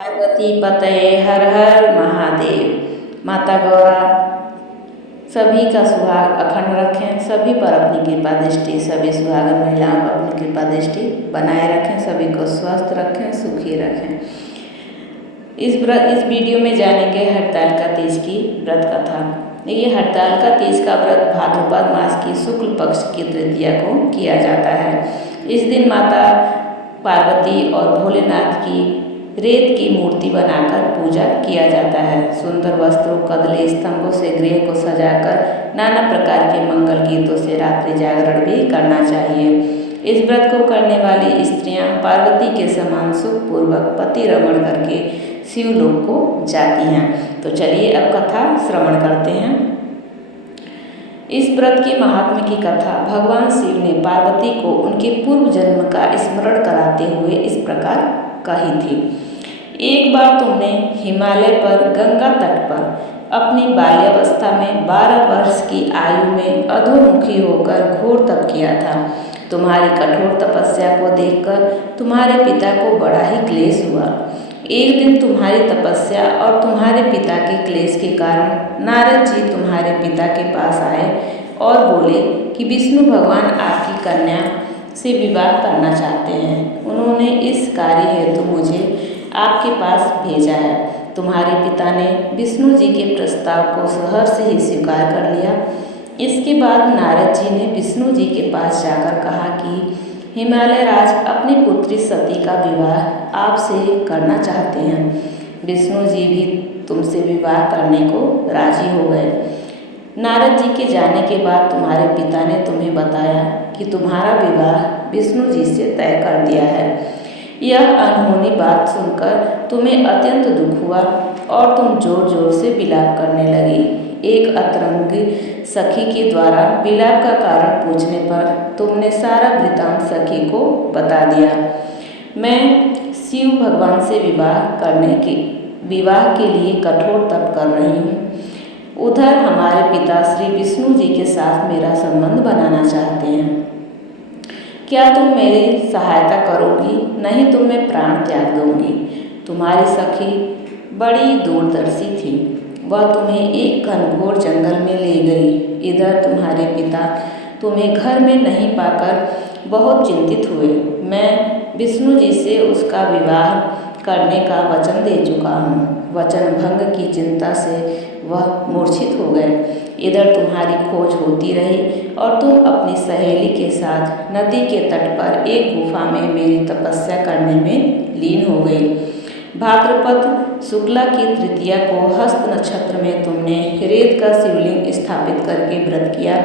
पार्वती पतये हर हर महादेव। माता गौरा सभी का सुहाग अखंड रखें, सभी पर अपनी कृपा दृष्टि, सभी सुहागन महिलाओं पर अपनी कृपा दृष्टि बनाए रखें, सभी को स्वस्थ रखें, सुखी रखें। इस वीडियो में जानेंगे हड़तालिका तीज की व्रत कथा। ये हड़तालिका तीज का व्रत भाद्रपद मास की शुक्ल पक्ष की तृतीया को किया जाता है। इस दिन माता पार्वती और भोलेनाथ की रेत की मूर्ति बनाकर पूजा किया जाता है। सुंदर वस्त्रों, कदले स्तंभों से गृह को सजाकर नाना प्रकार के मंगल गीतों से रात्रि जागरण भी करना चाहिए। इस व्रत को करने वाली स्त्रियां पार्वती के समान सुखपूर्वक पति रमण करके शिवलोक को जाती हैं। तो चलिए अब कथा श्रवण करते हैं। इस व्रत के महात्म्य की कथा भगवान शिव ने पार्वती को उनके पूर्व जन्म का स्मरण कराते हुए इस प्रकार कही थी। एक बार तुमने हिमालय पर गंगा तट पर अपनी बाल्यावस्था में 12 वर्ष की आयु में अधोमुखी होकर घोर तप किया था। तुम्हारी कठोर तपस्या को देखकर तुम्हारे पिता को बड़ा ही क्लेश हुआ। एक दिन तुम्हारी तपस्या और तुम्हारे पिता के क्लेश के कारण नारद जी तुम्हारे पिता के पास आए और बोले कि विष्णु भगवान आपकी कन्या से विवाह करना चाहते हैं। उन्होंने इस कार्य हेतु मुझे आपके पास भेजा है। तुम्हारे पिता ने विष्णु जी के प्रस्ताव को सहर्ष ही स्वीकार कर लिया। इसके बाद नारद जी ने विष्णु जी के पास जाकर कहा कि हिमालय राज अपनी पुत्री सती का विवाह आपसे करना चाहते हैं। विष्णु जी भी तुमसे विवाह करने को राजी हो गए। नारद जी के जाने के बाद तुम्हारे पिता ने तुम्हें बताया कि तुम्हारा विवाह विष्णु जी से तय कर दिया है। यह अनहोनी बात सुनकर तुम्हें अत्यंत दुख हुआ और तुम जोर जोर से विलाप करने लगी। एक अतरंगी सखी के द्वारा विलाप का कारण पूछने पर तुमने सारा वृतांत सखी को बता दिया। मैं शिव भगवान से विवाह के लिए कठोर तप कर रही हूँ। उधर हमारे पिता श्री विष्णु जी के साथ मेरा संबंध बनाना चाहते हैं। क्या तुम मेरी सहायता करोगी? नहीं तो मैं प्राण त्याग दूंगी। तुम्हारी सखी बड़ी दूरदर्शी थी। वह तुम्हें एक घनघोर जंगल में ले गई। इधर तुम्हारे पिता तुम्हें घर में नहीं पाकर बहुत चिंतित हुए। मैं विष्णु जी से उसका विवाह करने का वचन दे चुका हूँ। वचन भंग की चिंता से वह मूर्छित हो गए। इधर तुम्हारी खोज होती रही और तुम अपनी सहेली के साथ नदी के तट पर एक गुफा में मेरी तपस्या करने में लीन हो गई। भाद्रपद शुक्ला की तृतीया को हस्त नक्षत्र में तुमने रेत का शिवलिंग स्थापित करके व्रत किया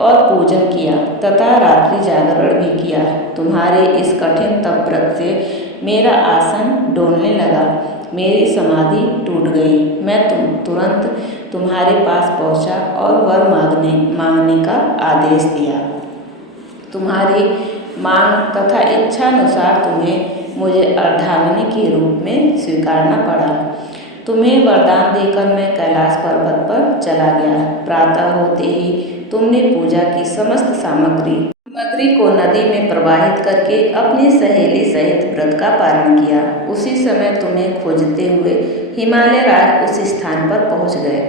और पूजन किया तथा रात्रि जागरण भी किया। तुम्हारे इस कठिन तप व्रत से मेरा आसन डोलने लगा, मेरी समाधि टूट गई। मैं तुरंत तुम्हारे पास पहुंचा और वर मांगने का आदेश दिया। तुम्हारी मांग तथा इच्छा अनुसार तुम्हें मुझे अर्धांगिनी के रूप में स्वीकारना पड़ा। तुम्हें वरदान देकर मैं कैलाश पर्वत पर चला गया। प्रातः होते ही तुमने पूजा की समस्त सामग्री को नदी में प्रवाहित करके अपनी सहेली सहित व्रत का पालन किया। उसी समय तुम्हें खोजते हुए हिमालय राज उस स्थान पर पहुंच गए।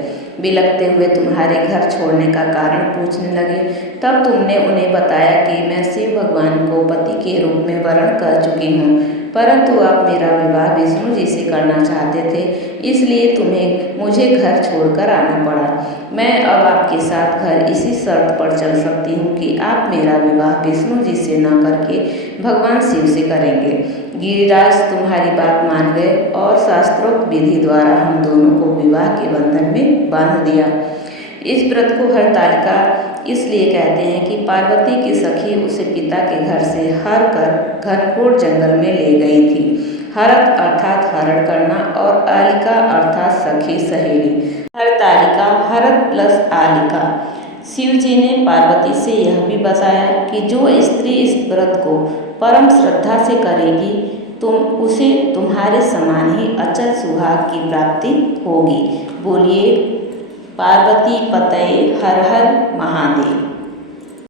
बिलखते हुए तुम्हारे घर छोड़ने का कारण पूछने लगे। तब तुमने उन्हें बताया कि मैं शिव भगवान को पति के रूप में वरण कर चुकी हूँ, परंतु आप मेरा विवाह विष्णु जी से करना चाहते थे, इसलिए तुम्हें मुझे घर छोड़कर आना पड़ा। मैं अब आपके साथ घर इसी शर्त पर चल सकती हूँ कि आप मेरा विवाह विष्णु जी से न करके भगवान शिव से करेंगे। गिरिराज तुम्हारी बात मान गए और शास्त्रोक्त विधि द्वारा हम दोनों को विवाह के बंधन में बांध दिया। इस व्रत को हरतालिका इसलिए कहते हैं कि पार्वती की सखी उसे पिता के घर से हर कर घनघोर जंगल में ले गई थी। हरत अर्थात हरण करना और आलिका अर्थात सखी सहेली। हरतालिका हरत प्लस आलिका। शिव जी ने पार्वती से यह भी बताया कि जो स्त्री इस व्रत को परम श्रद्धा से करेगी उसे तुम्हारे समान ही अचल सुहाग की प्राप्ति होगी। बोलिए पार्वती पतये हर हर महादेव।